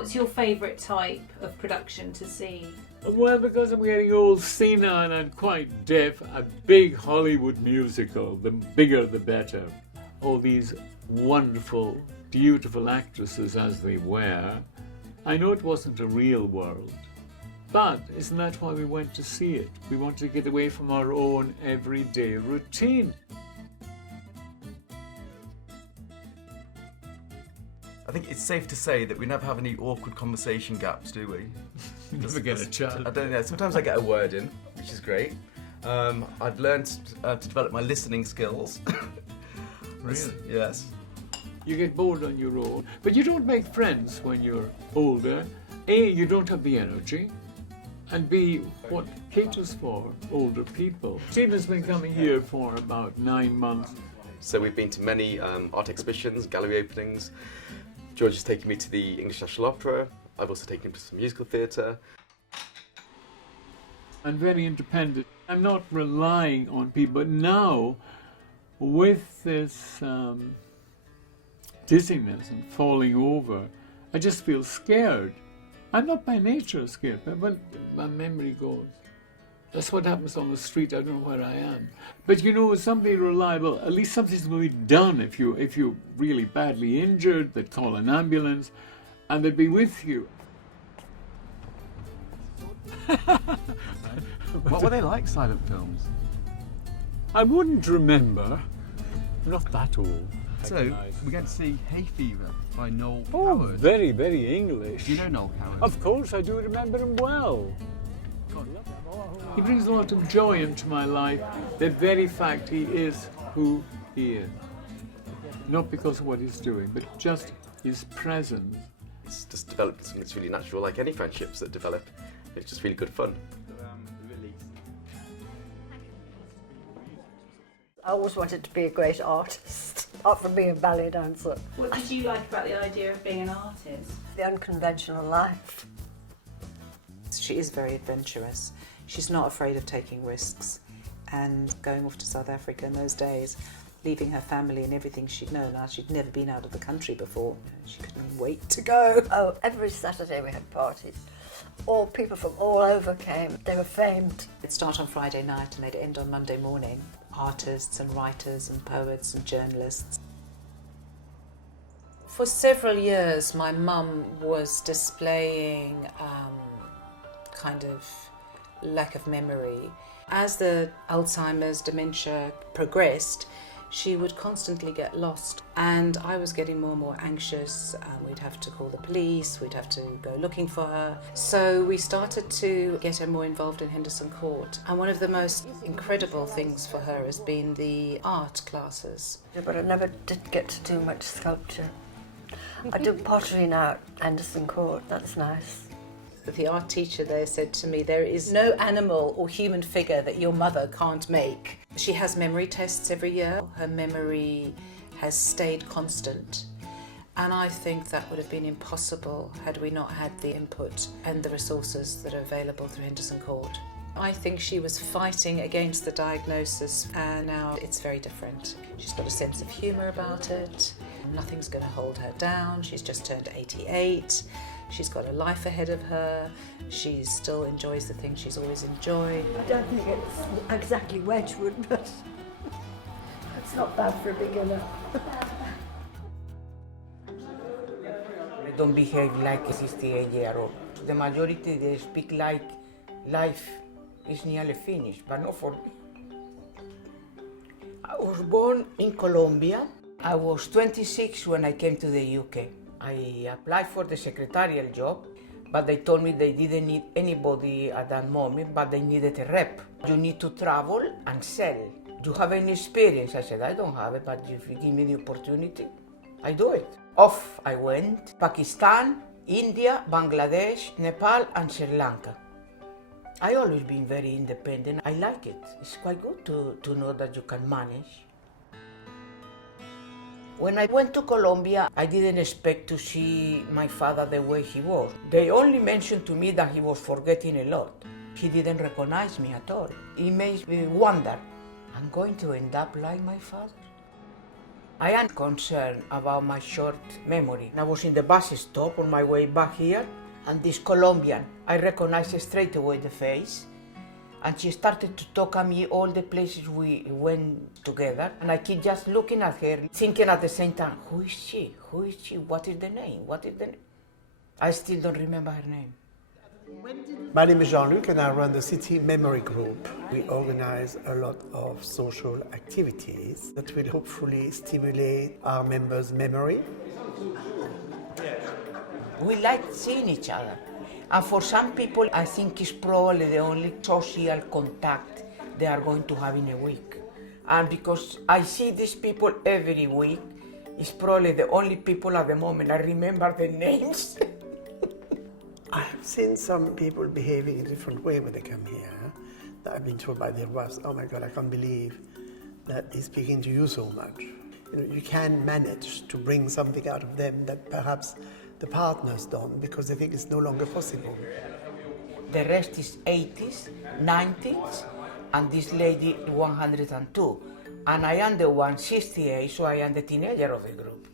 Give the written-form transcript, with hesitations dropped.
What's your favourite type of production to see? Well, because I'm getting old, senile and quite deaf, a big Hollywood musical, the bigger the better. All these wonderful, beautiful actresses as they were. I know it wasn't a real world, but isn't that why we went to see it? We wanted to get away from our own everyday routine. I think it's safe to say that we never have any awkward conversation gaps, do we? Never get a chat. I don't know. Sometimes I get a word in, which is great. I've learned to develop my listening skills. Really? Yes. You get bored on your own, but you don't make friends when you're older. A, you don't have the energy, and B, what caters for older people. Stephen's been coming here for about 9 months. So we've been to many art exhibitions, gallery openings. George has taken me to the English National Opera. I've also taken him to some musical theatre. I'm very independent. I'm not relying on people, but now with this dizziness and falling over, I just feel scared. I'm not by nature scared, but my memory goes. That's what happens on the street. I don't know where I am. But you know, somebody reliable, at least something's going to be done if you're really badly injured, they'd call an ambulance and they'd be with you. What were they like, silent films? I wouldn't remember. I'm not that old. So, we're going to see Hay Fever by Noel Oh, Coward. very, very English. Do you know Noel Coward? Of course, I do remember him well. He brings a lot of joy into my life, the very fact he is who he is. Not because of what he's doing, but just his presence. It's just developed something that's really natural, like any friendships that develop. It's just really good fun. I always wanted to be a great artist, apart from being a ballet dancer. What did you like about the idea of being an artist? The unconventional life. She is very adventurous. She's not afraid of taking risks, and going off to South Africa in those days, leaving her family and everything she'd known. She'd never been out of the country before. She couldn't wait to go. Oh, every Saturday we had parties. All people from all over came. They were famed. It'd start on Friday night and they'd end on Monday morning. Artists and writers and poets and journalists. For several years, my mum was displaying kind of lack of memory. As the Alzheimer's dementia progressed, she would constantly get lost, and I was getting more and more anxious. We'd have to call the police, we'd have to go looking for her. So we started to get her more involved in Henderson Court, and one of the most incredible things for her has been the art classes. But I never did get to do much sculpture. I do pottery now at Anderson Court. That's nice. The art teacher there said to me, there is no animal or human figure that your mother can't make. She has memory tests every year. Her memory has stayed constant. And I think that would have been impossible had we not had the input and the resources that are available through Henderson Court. I think she was fighting against the diagnosis, and now it's very different. She's got a sense of humour about it. Nothing's going to hold her down. She's just turned 88. She's got a life ahead of her. She still enjoys the things she's always enjoyed. I don't think it's exactly Wedgwood, but it's not bad for a beginner. They don't behave like a 68-year-old. The majority, they speak like life is nearly finished, but not for me. I was born in Colombia. I was 26 when I came to the UK. I applied for the secretarial job, but they told me they didn't need anybody at that moment, but they needed a rep. You need to travel and sell. Do you have any experience? I said, I don't have it, but if you give me the opportunity, I do it. Off I went. Pakistan, India, Bangladesh, Nepal and Sri Lanka. I always been very independent. I like it. It's quite good to know that you can manage. When I went to Colombia, I didn't expect to see my father the way he was. They only mentioned to me that he was forgetting a lot. He didn't recognize me at all. It makes me wonder, I'm going to end up like my father? I am concerned about my short memory. I was in the bus stop on my way back here, and this Colombian, I recognized straight away the face, and she started to talk at me all the places we went together, and I keep just looking at her, thinking at the same time, who is she? Who is she? What is the name? What is the name? I still don't remember her name. My name is Jean-Luc and I run the City Memory Group. We organize a lot of social activities that will hopefully stimulate our members' memory. We like seeing each other. And for some people, I think it's probably the only social contact they are going to have in a week. And because I see these people every week, it's probably the only people at the moment I remember the names. I have seen some people behaving in a different way when they come here. That I've been told by their wives, oh my God, I can't believe that he's speaking to you so much. You know, you can manage to bring something out of them that perhaps the partners don't because they think it's no longer possible. The rest is 80s, 90s, and this lady 102. And I am the 168, so I am the teenager of the group.